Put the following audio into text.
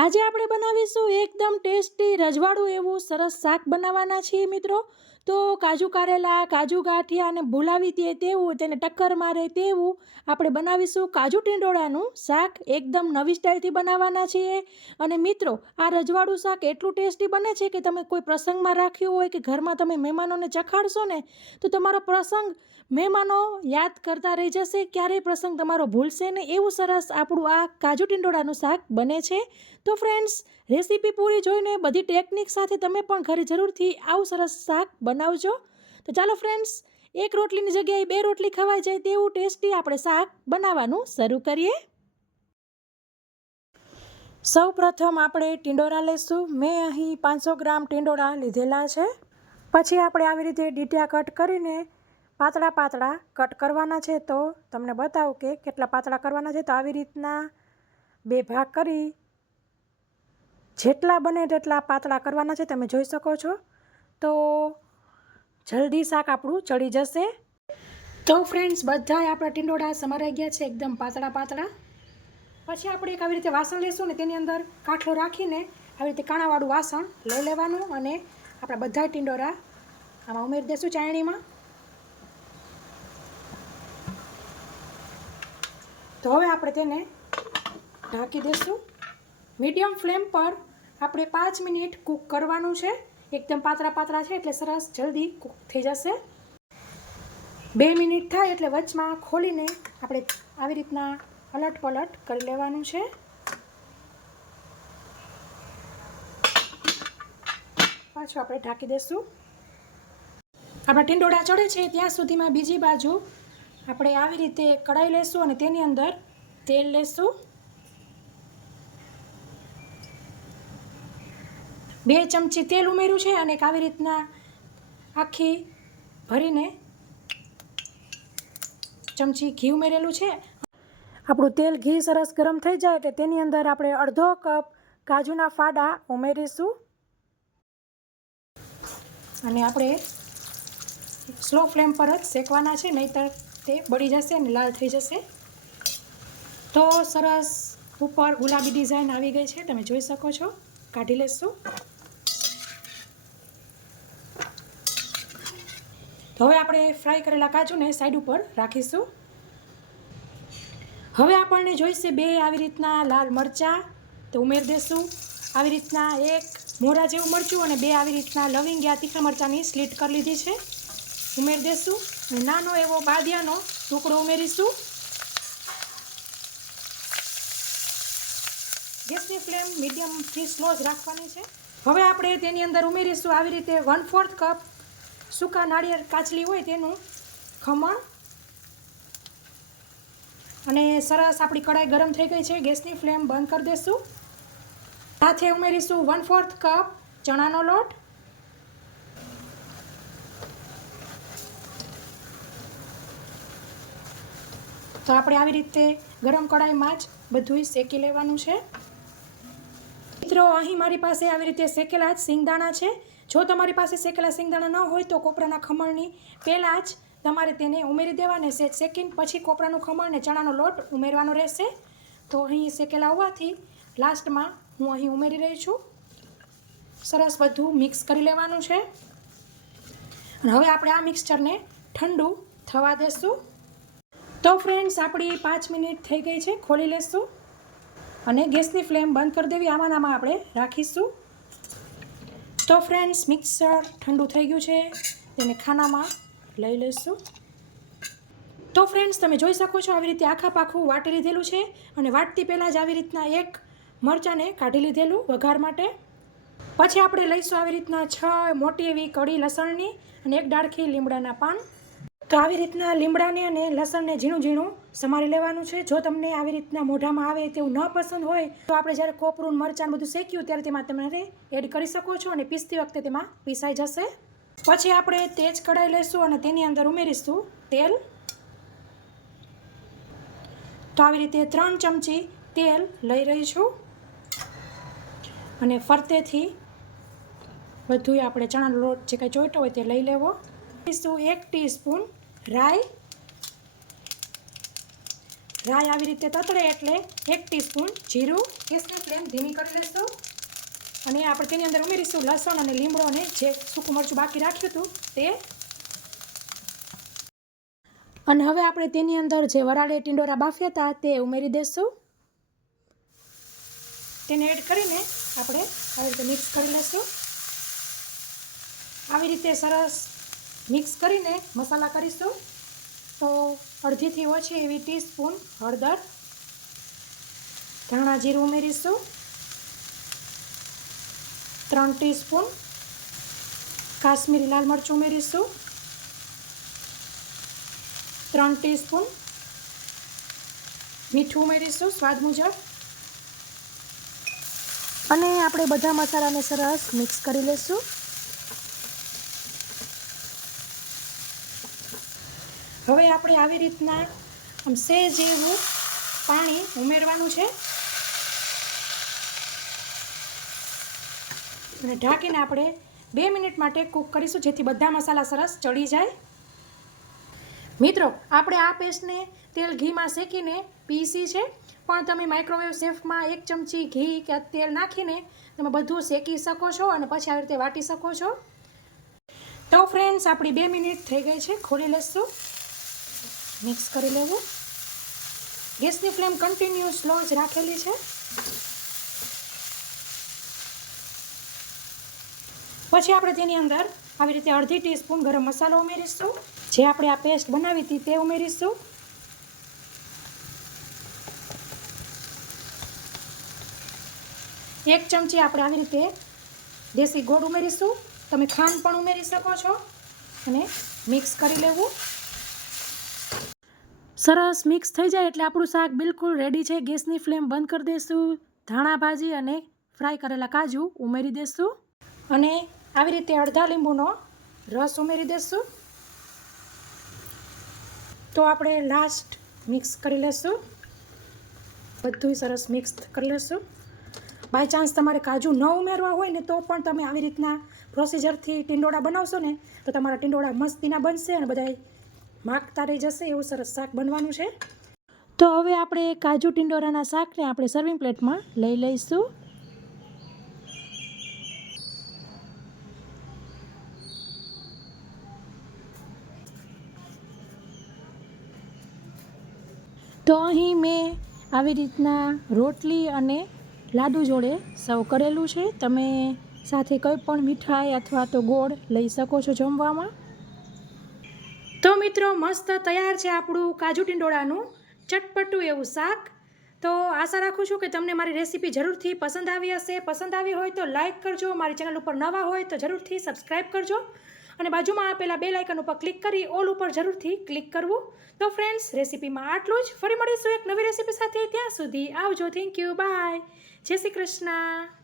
આજે આપણે બનાવીશું એકદમ ટેસ્ટી રજવાડું એવું સરસ શાક બનાવવાના છીએ મિત્રો. તો કાજુ કારેલા, કાજુ ગાંઠિયા અને ભૂલાવી દે તેવું, તેને ટક્કર મારે તેવું આપણે બનાવીશું કાજુ ટીંડોળાનું શાક. એકદમ નવી સ્ટાઇલથી બનાવવાના છીએ. અને મિત્રો, આ રજવાડું શાક એટલું ટેસ્ટી બને છે કે તમે કોઈ પ્રસંગમાં રાખ્યું હોય કે ઘરમાં તમે મહેમાનોને ચખાડશો ને તો તમારો પ્રસંગ મહેમાનો યાદ કરતા રહી જશે, ક્યારેય પ્રસંગ તમારો ભૂલશે ને એવું સરસ આપણું આ કાજુ ટીંડોળાનું શાક બને છે. તો ફ્રેન્ડ્સ, રેસીપી પૂરી જોઈને બધી ટેકનિક સાથે તમે પણ ઘરે જરૂરથી આવું સરસ શાક બનાવજો. તો ચાલો ફ્રેન્ડ્સ, એક રોટલીની જગ્યાએ 2 રોટલી ખવાઈ જાય તેવું ટેસ્ટી આપણે શાક બનાવવાનું શરૂ કરીએ. સૌ પ્રથમ આપણે ટીંડોળા લઈશું. મેં અહીં 500 ગ્રામ ટીંડોળા લીધેલા છે. પછી આપણે આવી રીતે ડીટિયા કટ કરીને પાતળા પાતળા કટ કરવાના છે. તો તમને બતાવું કે કેટલા પાતળા કરવાના છે. તો આવી રીતના 2 ભાગ કરી જેટલા બને તેટલા પાતળા કરવાના છે. તમે જોઈ શકો છો. તો જલ્દી શાક આપણું ચડી જશે. તો ફ્રેન્ડ્સ, બધાય આપણા ટીંડોળા સમારાઈ ગયા છે એકદમ પાતળા પાતળા. પછી આપણે એક આવી રીતે વાસણ લેશું ને તેની અંદર કાઠલો રાખીને આવી રીતે કાણાવાળું વાસણ લઈ લેવાનું અને આપણા બધા ટીંડોળા આમાં ઉમેરી દઈશું ચાયણીમાં. તો હવે આપણે તેને ઢાંકી દઈશું. મીડિયમ ફ્લેમ પર આપણે 5 મિનિટ કૂક કરવાનું છે. એકદમ પાતળા પાતળા છે એટલે સરસ જલ્દી કૂક થઈ જશે. 2 મિનિટ થાય એટલે વચમાં ખોલીને આપણે આવી રીતના અલટ પલટ કરી લેવાનું છે. પાછું આપણે ઢાંકી દઈશું. આપણા ટીંડોળા ચડે છે ત્યાં સુધીમાં બીજી બાજુ આપણે આવી રીતે કઢાઈ લેશું અને તેની અંદર તેલ લેશું. 2 ચમચી તેલ ઉમેર્યું છે અને આવી રીતના આખી ભરીને ચમચી ઘી ઉમેરેલું છે. આપણું તેલ ઘી સરસ ગરમ થઈ જાય એટલે તેની અંદર આપણે અડધો કપ કાજુના ફાડા ઉમેરીશું અને આપણે સ્લો ફ્લેમ પર જ શેકવાના છે, નહીંતર તે બળી જશે અને લાલ થઈ જશે. તો સરસ ઉપર ગુલાબી ડિઝાઇન આવી ગઈ છે, તમે જોઈ શકો છો. કાઢી લેશું. તો હવે આપણે ફ્રાય કરેલા કાજુને સાઈડ ઉપર રાખીશું. હવે આપણને જોઈશે 2 આવી રીતના લાલ મરચાં, તો ઉમેરી દઈશું. આવી રીતના 1 મોરા જેવું મરચું અને 2 આવી રીતના લવિંગિયા તીખા મરચાંની સ્લીટ કરી લીધી છે, ઉમેરી દઈશું. અને નાનો એવો બાદિયાનો ટુકડો ઉમેરીશું. ગેસની ફ્લેમ મીડિયમથી સ્લો જ રાખવાની છે. હવે આપણે તેની અંદર ઉમેરીશું આવી રીતે 1/4 કપ સૂકા નાળિયેર કાચલી હોય તેનું ખમણ. અને સરસ આપણી કઢાઈ ગરમ થઈ ગઈ છે. ગેસની ફ્લેમ બંધ કરી દઈશું. સાથે ઉમેરીશું 1/4 કપ ચણાનો લોટ. તો આપણે આવી રીતે ગરમ કઢાઈમાં જ બધું શેકી લેવાનું છે. મિત્રો, અહીં મારી પાસે આવી રીતે શેકેલા જ સિંગદાણા છે. જો તમારી પાસે શેકેલા સિંગદાણા ન હોય તો કોપરાના ખમણની પહેલાં જ તમારે તેને ઉમેરી દેવાને શેકીને પછી કોપરાનું ખમણ ને ચણાનો લોટ ઉમેરવાનો રહેશે. તો અહીં શેકેલા હોવાથી લાસ્ટમાં હું અહીં ઉમેરી રહી છું. સરસ બધું મિક્સ કરી લેવાનું છે. અને હવે આપણે આ મિક્સચરને ઠંડુ થવા દેશું. તો ફ્રેન્ડ્સ, આપણી 5 મિનિટ થઈ ગઈ છે. ખોલી લેશું અને ગેસની ફ્લેમ બંધ કરી દેવી. આમાં આપણે રાખીશું. તો ફ્રેન્ડ્સ, મિક્સર ઠંડુ થઈ ગયું છે, તેને ખાનામાં લઈ લઈશું. તો ફ્રેન્ડ્સ, તમે જોઈ શકો છો આવી રીતે આખા પાખું વાટી લીધેલું છે અને વાટતી પહેલાં જ આવી રીતના 1 મરચાંને કાઢી લીધેલું વઘાર માટે. પછી આપણે લઈશું આવી રીતના 6 મોટી એવી કળી લસણની અને 1 ડાળખી લીમડાના પાન. તો આવી રીતના લીમડાને અને લસણને ઝીણું ઝીણું સમારી લેવાનું છે. જો તમને આવી રીતના મોઢામાં આવે તેવું ન પસંદ હોય તો આપણે જ્યારે કોપરું મરચાં બધું શેક્યું ત્યારે તેમાં તમારે એડ કરી શકો છો અને પીસતી વખતે તેમાં પીસાઈ જશે. પછી આપણે તેજ કઢાઈ લઈશું અને તેની અંદર ઉમેરીશું તેલ. તો આવી રીતે 3 ચમચી તેલ લઈ રહી છું અને ફરતેથી બધું આપણે ચણાનો લોટ જે કંઈ જોઈતો હોય તે લઈ લેવો. 1 ટીસ્પૂન રાઈ, રાઈ આવી રીતે તતડે એટલે 1 ટીસ્પૂન જીરું. ગેસની ફ્લેમ ધીમી કરી લઈશું અને આપણે તેની અંદર ઉમેરીશું લસણ અને લીમડો અને જે સૂકું મરચું બાકી રાખ્યું હતું તે. અને હવે આપણે તેની અંદર જે વરાળે ટીંડોરા બાફ્યા હતા તે ઉમેરી દઈશું. તેને એડ કરીને આપણે આવી રીતે મિક્સ કરી લઈશું. આવી રીતે સરસ મિક્સ કરીને મસાલા કરીશું. તો અડધીથી ઓછી એવી ટીસ્પૂન હળદર, ધાણા જીરું ઉમેરીશું, 3 ટીસ્પૂન કાશ્મીરી લાલ મરચું ઉમેરીશું, 3 ટીસ્પૂન મીઠું ઉમેરીશું સ્વાદ મુજબ. અને આપણે બધા મસાલાને સરસ મિક્સ કરી લઈશું. હવે આપણે આવી રીતના આમ સહેજ એવું પાણી ઉમેરવાનું છે અને ઢાંકીને આપણે 2 મિનિટ માટે કૂક કરીશું જેથી બધા મસાલા સરસ ચડી જાય. મિત્રો, આપણે આ પેસ્ટને તેલ ઘીમાં શેકીને પીસી છે, પણ તમે માઇક્રોવેવ સેફમાં 1 ચમચી ઘી કે તેલ નાખીને તમે બધું શેકી શકો છો અને પછી આવી રીતે વાટી શકો છો. તો ફ્રેન્ડ્સ, આપણી 2 મિનિટ થઈ ગઈ છે. ખોલી લઈશું, મિક્સ કરી લેવું. ગેસની ફ્લેમ કન્ટિન્યુ સ્લો જ રાખેલી છે. પછી આપણે તેની અંદર આવી રીતે અડધી ટીસ્પૂન ગરમ મસાલો ઉમેરીશું. જે આપણે આ પેસ્ટ બનાવી હતી તે ઉમેરીશું. એક ચમચી આપણે આવી રીતે દેશી ગોળ ઉમેરીશું. તમે ખાંડ પણ ઉમેરી શકો છો અને મિક્સ કરી લેવું. સરસ મિક્સ થઈ જાય એટલે આપણું શાક બિલકુલ રેડી છે. ગેસની ફ્લેમ બંધ કરી દઈશું. ધાણા ભાજી અને ફ્રાય કરેલા કાજુ ઉમેરી દઈશું અને આવી રીતે અડધા લીંબુનો રસ ઉમેરી દઈશું. તો આપણે લાસ્ટ મિક્સ કરી લઈશું. બધું સરસ મિક્સ કરી લઈશું. બાય ચાન્સ તમારે કાજુ ન ઉમેરવા હોય ને તો પણ તમે આવી રીતના પ્રોસીજરથી ટીંડોળા બનાવશો ને તો તમારા ટીંડોળા મસ્તીના બનશે અને બધાય માગતા રહી જશે. એવું સરસ શાક બનવાનું છે. તો હવે આપણે કાજુ ટીંડોરાના શાકને આપણે સર્વિંગ પ્લેટમાં લઈ લઈશું. તો અહીં મેં આવી રીતના રોટલી અને લાડુ જોડે સર્વ કરેલું છે. તમે સાથે કંઈ પણ મીઠાઈ અથવા તો ગોળ લઈ શકો છો જમવામાં. તો મિત્રો, મસ્ત તૈયાર છે આપણું કાજુ ટીંડોળાનું ચટપટું એવું શાક. તો આશા રાખું છું કે તમને મારી રેસીપી જરૂરથી પસંદ આવી હશે. પસંદ આવી હોય તો લાઇક કરજો. મારી ચેનલ ઉપર નવા હોય તો જરૂરથી સબસ્ક્રાઈબ કરજો અને બાજુમાં આપેલા બેલ આઇકન ઉપર ક્લિક કરી ઓલ ઉપર જરૂરથી ક્લિક કરવું. તો ફ્રેન્ડ્સ, રેસીપીમાં આટલું જ. ફરી મળીશું એક નવી રેસીપી સાથે. ત્યાં સુધી આવજો. Thank you. બાય. જય શ્રી કૃષ્ણ.